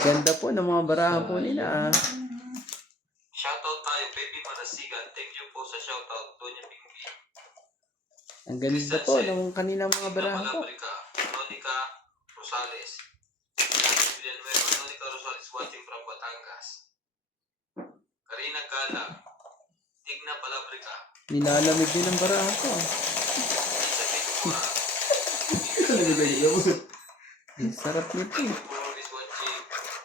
Ganda po ng mga barahan po nila. Shoutout tayo, Baby Marasigan. Thank you po sa shoutout, Doña Pinky. Ang ganda po ng kanilang mga barahan po. Monica Rosales. Villanueva, Monica Rosales watching from Batangas. Karina Gala. Tigna Palabrica. Nilalamig din ang barahan ko. Ang sarap nito eh.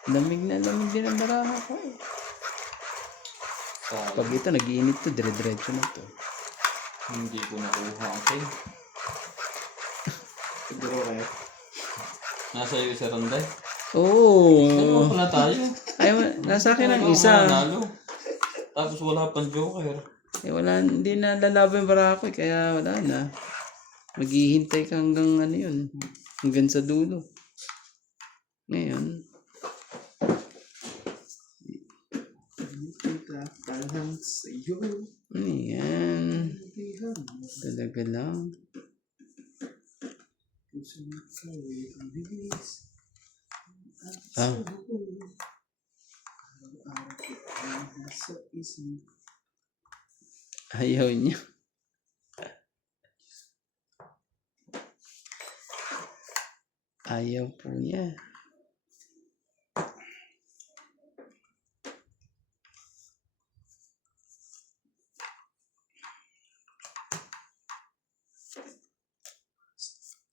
Lamig na lamig din ang barahan ko eh. Pag ito nag-iinit to, dire-diretso na to. Hindi ko nakuha ang pin. Siguro kayo. Nasa iyo sa Ronday? Oo. Ano pala tayo? Ay, nasa akin ang isa. Manalo. Tapos wala pang joker. Eh wala, hindi na lalaban yung barahan ko eh, kaya wala na. Maghihintay ka hanggang ano yun. Hanggang sa dulo. Ngayon. Parang sa iyo. Ayan. Talaga lang. Ah. Ayaw niya. Ayaw po niya.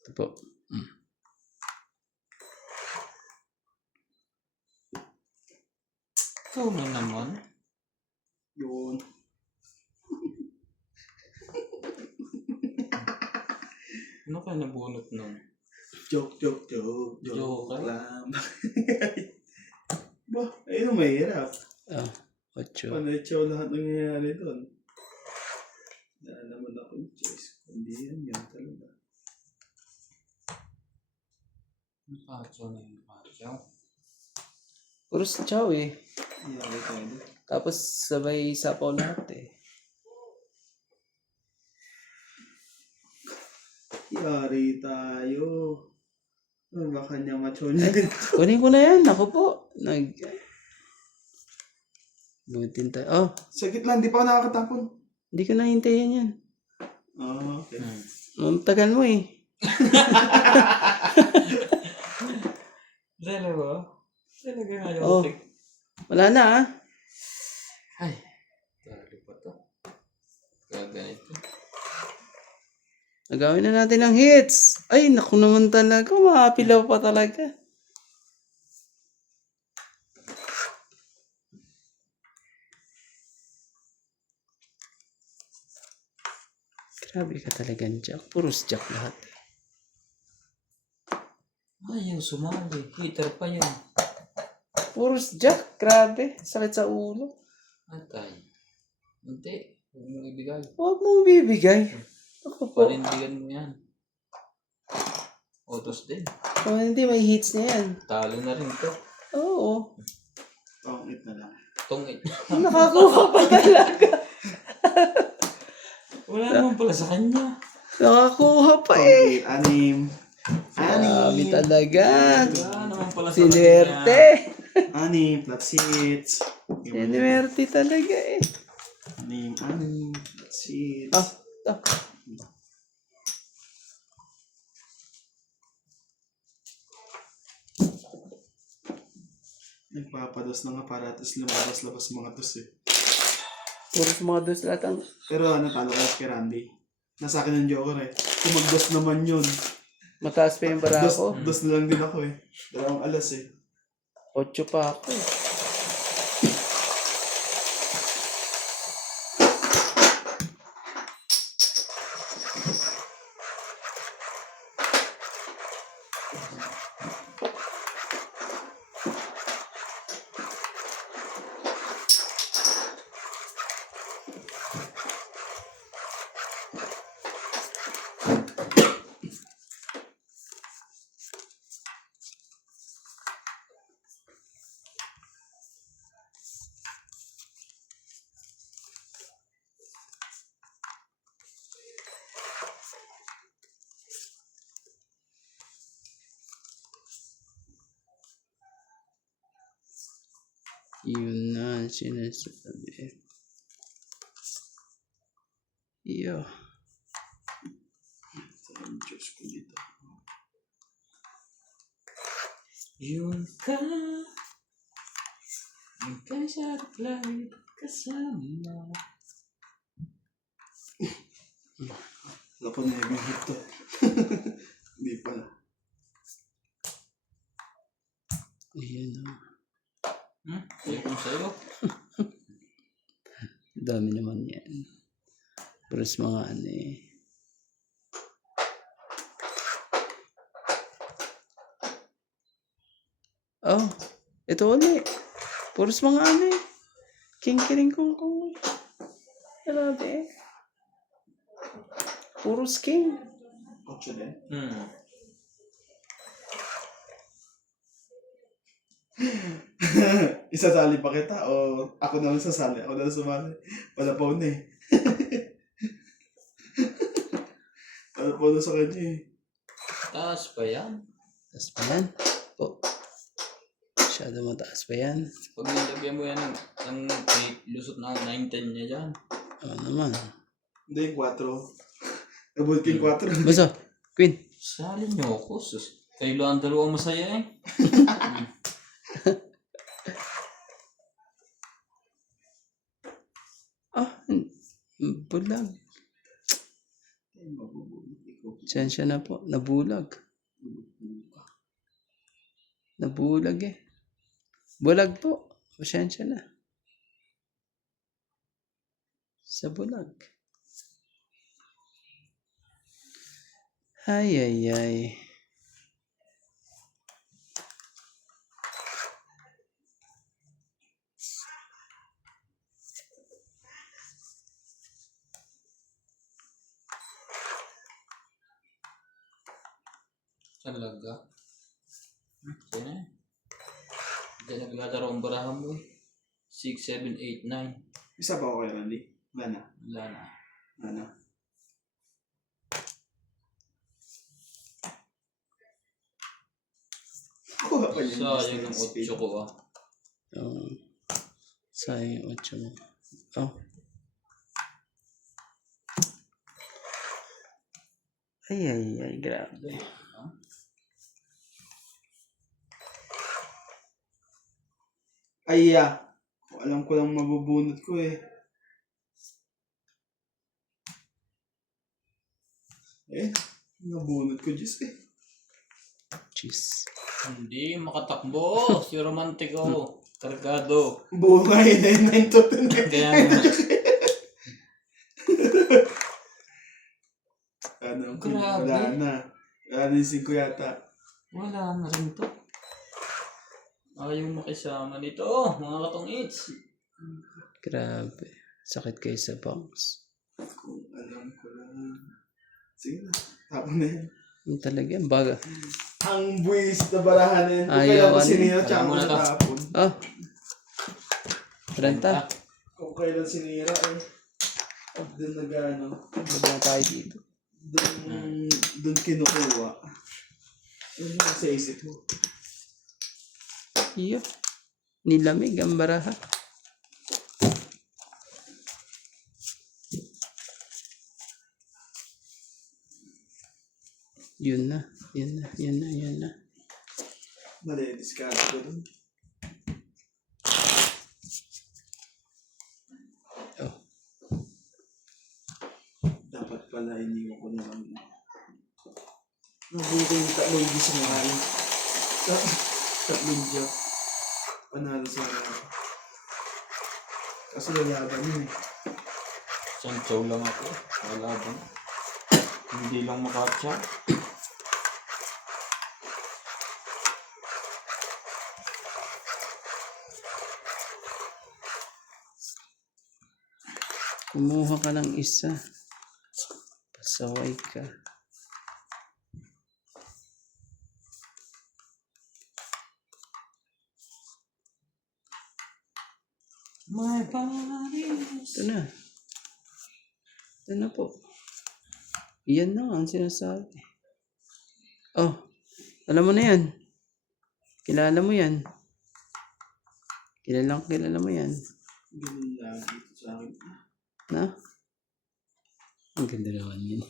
Ito po. Ikaw na naman. Yun. Ano ka nabunot nun? Joke Joke lang. Ba, ayun ang mahirap. Ah, 8. Panay-chow lahat nangyayari doon. Wala naman akong choice. Hindi yan talaga. Pacho na yung pacho. Puro sa chow eh. Iyari tayo doon. Tapos sabay sapaw lahat eh. Iyari tayo. Ano ba kanya macho niya? Kunin ko na yan. Ako po. Butin tayo. Oh, Sakit lang, di pa ako nakakatapon. hindi ko nahintayin yan. Oh, okay. Tagal mo eh. Dalawa? Talaga nga yung Oh. Wala na ah. Ay, talo pa to. Kaganito. Nagawin na natin ang hits. Ay, naku naman talaga. Maapilaw pa talaga. Grabe ka talaga, Jack. Puros Jack lahat. Ayaw sumali. Hitter pa yun. Puros Jack. Grabe. Sakit sa ulo. Atay. Hindi. Huwag mong ibigay. Huwag mong bibigay. Ako po. Panindigan mo yan. Otos din. Oh, hindi, may hits na yan. Talo na rin to. Oo. Pangit na lang. Tungit. Nakakuha pa talaga. Wala naman pala sa kanya. Nakakuha pa eh. Anim. Grabe talaga. Wala naman pala sa Sinwerte. Anim, flat seats. Sinwerte talaga eh. Anim, flat seats. Ah, ah. Nagpapados ng aparatos, lumabas-labas mga dos eh. Puros mga dos lahat ang... Pero talo kayo kay Randy. Nasa akin yung joker eh. Kung mag-dos naman yun. Mataas pa yung bara ko. Dos na lang din ako eh. 2 alas eh. 8 pa ako eh. Yun na ang sinasabi. Iyo. Saan yung Diyos ko dito? Yun ka. Yun ka sa langit kasama. Wala pa na yung hit to. Hindi pala. Ayan o. Ayun sa'yo. Dami naman yan. Puros mga ano eh. Oh, ito ulit. Puros mga ano eh. King kong kong. Grabe eh. Puros king. 8 din. Isasali pa kita o ako na lang sasali? Ako na lang sumali. Palapaw na eh. Palapaw na sa kanya eh. Taas pa yan. Taas pa yan. Po. Masyado mataas pa yan. Pag nilagyan mo yan ng lusot na 9-10 niya dyan. Oo naman. Hindi, 4. Double king 4. Basta, Queen. Sali niyo ako. Sus. Kayo lang ang dalawang masaya eh. Bulag. Sensya na po. Nabulag. Nabulag eh. Bulag po. Pasensya na. Sa bulag. Ay. Talaga. Sino eh? Diyan naglalaro ang barahan mo eh. 6, 7, 8, 9. Isa pa ako kay Randy? Wala na. Wala na. Wala na. Kuha pa yun. Sayang ng 8 ko ah. Oh. Sayang 8 mo. Oh. Ay, grabe. Ay, alam ko lang mabubunot ko eh. Nabunot ko, Diyos eh. Cheese. Hindi makatakbo. Si Romantico. Kargado. Bungay na 9 to 10. Kaya nga. Grabe. Wala na. Wala na yung 5 yata. Wala na rin to. Ayaw makisama nito. Mga katong-its. Grabe. Sakit kayo sa bangs. Kung alam ko lang. Sige na. Tapon na yan. Yung talaga yan. Baga. Ang buwis na barahan na yan. Kung Ayaw, kailan ko ano? sinira, tsaka Alam ko mo na to. natapon. Oh. 30. Kung kailan sinira eh. Doon nag-ano. Wala na tayo dito. Doon kinukuha. Yun yung sa isip mo. Iyo. Nilamig ang baraha. Yun na. Mali, discard ko doon. Oh. Dapat pala iniwan ko na lang. Nabuti yung tatlong gis na kain. Tatlong jack. Panalo sa mga. Kasi lalaban yun eh. Sanchaw lang ako. Wala ba? Hindi lang makatsa. Kumuha ka ng isa. Pasaway ka. My body. Ito na. Ito na po. Yan na ang sinasabi. Oh. Alam mo na yan. Kilala mo yan. Kilala mo yan. Ganun lagi ito sa akin. Na? Ang ganda naman yun.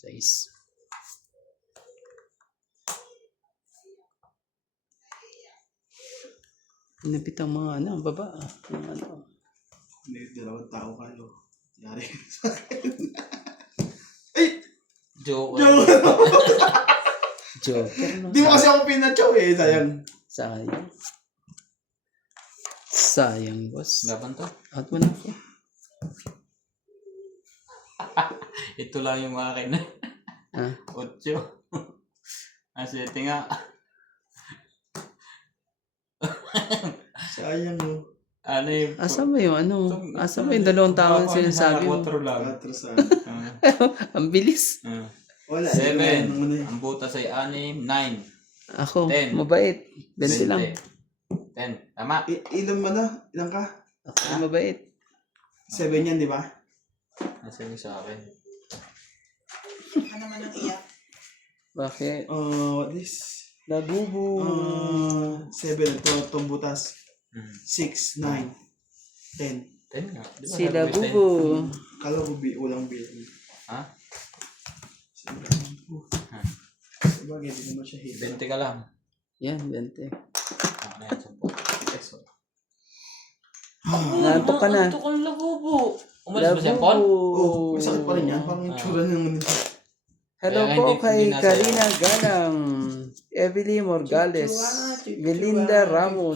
Size. Pinapit ang mga ano, ang baba. Ang ano. May dalawang tao kayo. Yari. Joke. Joker, no? Di mo kasi ako pinachaw eh. Sayang. Sayang. Sayang, boss. Laban to. Out mo na ako. Ito lang yung akin. Ha? 8. Asete nga. Sayang mo. Ano yung... Asa mo yung ano? Asa mo yung dalawang taon sinasabi mo? 4 lang. 4 sa... Ang bilis. Wala. 7. Ano na Ang butas ay 6. 9. Ako, 10. mabait. 20 lang. 10. Tama. Ilan mo na? Ilan ka? Ako, mabait. 7 yan, di ba? Nasa yung sa akin. Ka naman ang iyak. Bakit? What is? Labubo. 7. Ito, itong butas. 6, 9, 10. 10 nga. Di ba Si sabi ko Labubo. Kala ko ulang bilang. Ha? Sabagay, di naman siya hit. 20 ka lang. Yan, 20. Ano yan? 10 peso. Nantok ka na. Nantok ang Labubo. Umalis ba siya, Paul? Oh, may sakit pa rin yan. Parang yung tsura naman nito. Hello Kaya po hindi- kay hindi nasa- Karina Galang, Evelyn Morgales, Belinda Ramos,